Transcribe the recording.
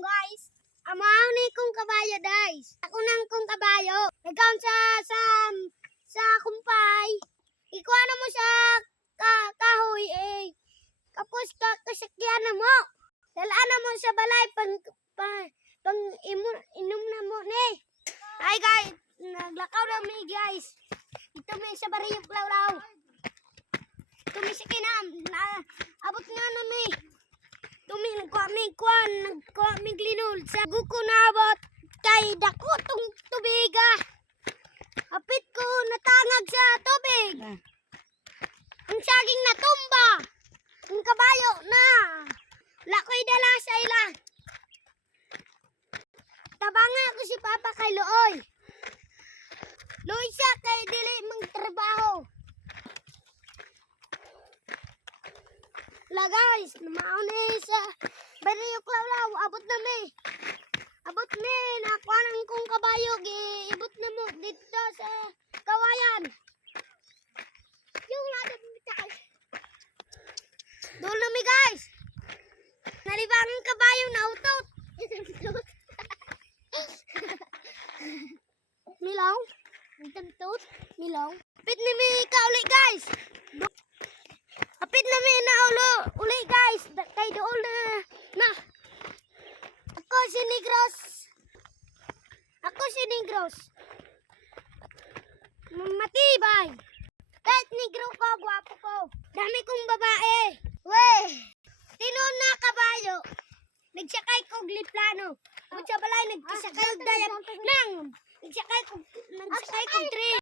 guys. Amaw ni kong kabayo guys. Ako nang kong kabayo. Nagkaon sa kumpay. Ikuha na mo sa kahoy eh. Kapos kasakyan na mo. Dalaan na mo sa balay pang inom na mo ni. Hi guys, naglakaw na mi guys. Ito mi sa bariyok lawlaw. Ito mi sa kinam. Abot nga na mi. Tumi nagkuha mi glinul sa guko na abot kay dako tong tubiga. Hapit ko natangag sa tubig. Ang saging natumba. Ang kabayo na. Lakoy dala sa ila. Tabanga ko si Papa kay Looy. Looy siya kay dili magtrabaho. La guys, namaon sa bariyok lawlaw, abot na mi. Abot mi, nakuha nang kong kabayo, ibot na mo dito sa kawayan. Yung lado mi guys. Doon na mi guys. Nalibangan kabayo na utot. Milaw. Milaw. Pit ni mi kauli guys. Apit na mi na uli guys. Kay doon na. Ako si Negros. Matibay. Kahit negro ko, gwapo ko. Dami kong babae. Weh. Tinon na kabayo. Nagsakay ko gliplano. Kung sa balay, nagsakay ko dayap. Nagsakay ko train.